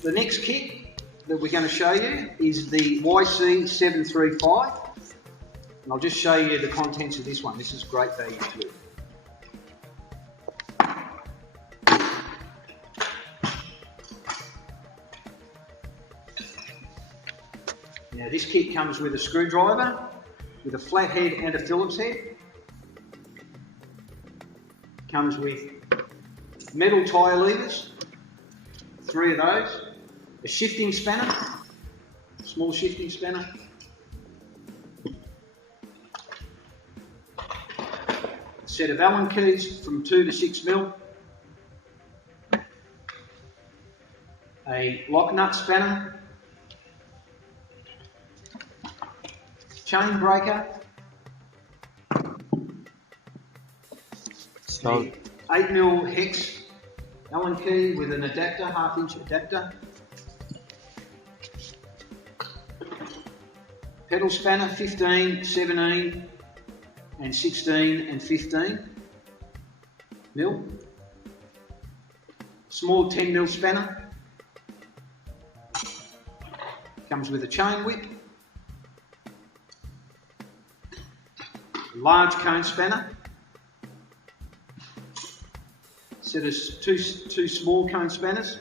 The next kit that we're going to show you is the YC735, and I'll just show you the contents of this one. This is great value too. Now this kit comes with a screwdriver, with a flat head and a Phillips head. Comes with metal tyre levers, 3 of those, a shifting spanner, small shifting spanner, a set of Allen keys from 2 to 6 mil, a lock nut spanner, chain breaker, So 8mm hex Allen key with an adapter, 1/2 inch adapter, pedal spanner 15, 17 and 16 and 15 mil, small 10mm spanner, comes with a chain whip, large cone spanner, set of two small cone spanners,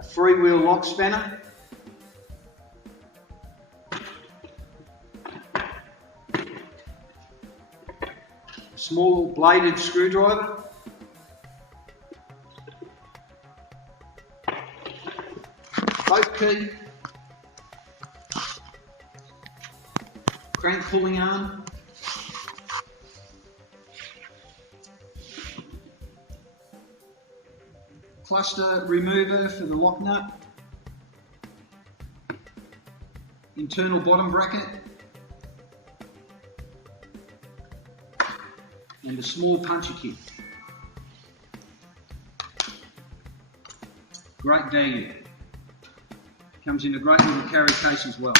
a Freewheel lock spanner, a small bladed screwdriver, boat key, crank pulling arm, cluster remover for the lock nut, internal bottom bracket, and a small puncher kit. Great value. Comes in a great little carry case as well.